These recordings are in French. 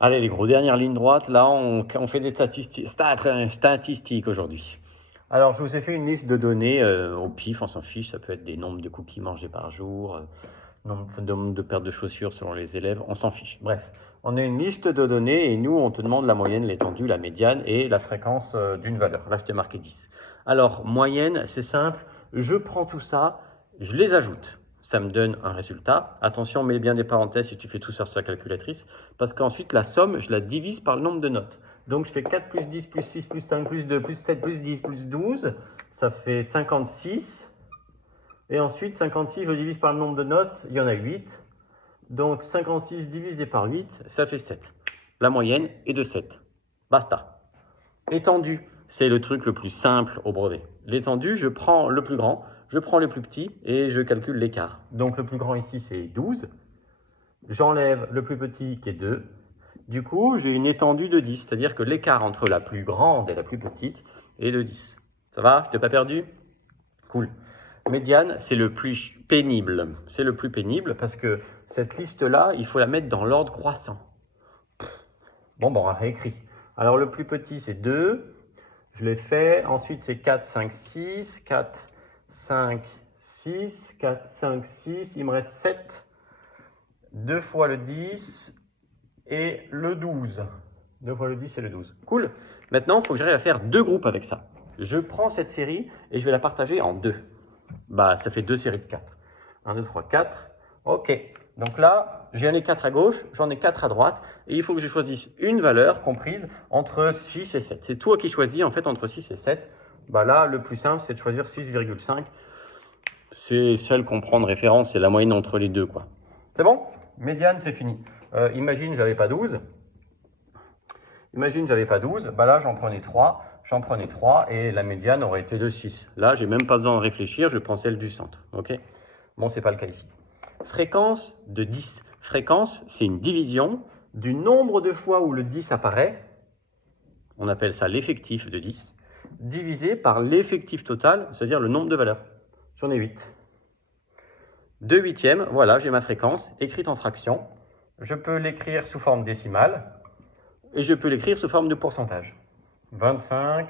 Allez, les gros, dernière ligne droite. Là, on fait des statistiques aujourd'hui. Alors, je vous ai fait une liste de données au pif, on s'en fiche. Ça peut être des nombres de cookies mangés par jour, nombre de paires de chaussures selon les élèves, on s'en fiche. Bref, on a une liste de données et nous, on te demande la moyenne, l'étendue, la médiane et la fréquence d'une valeur. Là, je t'ai marqué 10. Alors, moyenne, c'est simple. Je prends tout ça, je les ajoute. Ça me donne un résultat. Attention, mets bien des parenthèses si tu fais tout ça sur ta calculatrice, parce qu'ensuite, la somme, je la divise par le nombre de notes. Donc, je fais 4 plus 10 plus 6 plus 5 plus 2 plus 7 plus 10 plus 12. Ça fait 56. Et ensuite, 56, je divise par le nombre de notes, il y en a 8. Donc, 56 divisé par 8, ça fait 7. La moyenne est de 7. Basta. L'étendue, c'est le truc le plus simple au brevet. L'étendue, je prends le plus grand, je prends le plus petit et je calcule l'écart. Donc, le plus grand ici, c'est 12. J'enlève le plus petit qui est 2. Du coup, j'ai une étendue de 10, c'est-à-dire que l'écart entre la plus grande et la plus petite est de 10. Ça va? Je t'ai pas perdu? Cool. Médiane, c'est le plus pénible. C'est le plus pénible parce que cette liste-là, il faut la mettre dans l'ordre croissant. Bon, on réécrit. Alors, le plus petit, c'est 2. Je l'ai fait. Ensuite, c'est 4, 5, 6. 4, 5, 6. 4, 5, 6. Il me reste 7. 2 fois le 10 et le 12. 2 fois le 10 et le 12. Cool. Maintenant, il faut que j'arrive à faire deux groupes avec ça. Je prends cette série et je vais la partager en deux. Bah, ça fait deux séries de 4. 1, 2, 3, 4. OK. Donc là, j'en ai 4 à gauche, j'en ai 4 à droite. Et il faut que je choisisse une valeur comprise entre 6 et 7. C'est toi qui choisis en fait entre 6 et 7. Bah là, le plus simple, c'est de choisir 6,5. C'est celle qu'on prend de référence, c'est la moyenne entre les deux, quoi. C'est bon? Médiane, c'est fini. Imagine, j'avais pas 12. Imagine, j'avais pas 12. Bah là, j'en prenais 3. J'en prenais 3 et la médiane aurait été de 6. Là, j'ai même pas besoin de réfléchir, je prends celle du centre. OK? Bon, c'est pas le cas ici. Fréquence de 10. Fréquence, c'est une division du nombre de fois où le 10 apparaît. On appelle ça l'effectif de 10, divisé par l'effectif total, c'est-à-dire le nombre de valeurs. J'en ai 8. 2 huitièmes, voilà, j'ai ma fréquence, écrite en fractions. Je peux l'écrire sous forme décimale et je peux l'écrire sous forme de pourcentage. 25%.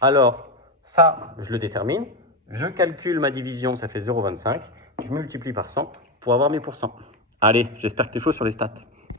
Alors, ça, je le détermine. Je calcule ma division, ça fait 0,25. Je multiplie par 100 pour avoir mes pourcents. Allez, j'espère que tu es chaud sur les stats.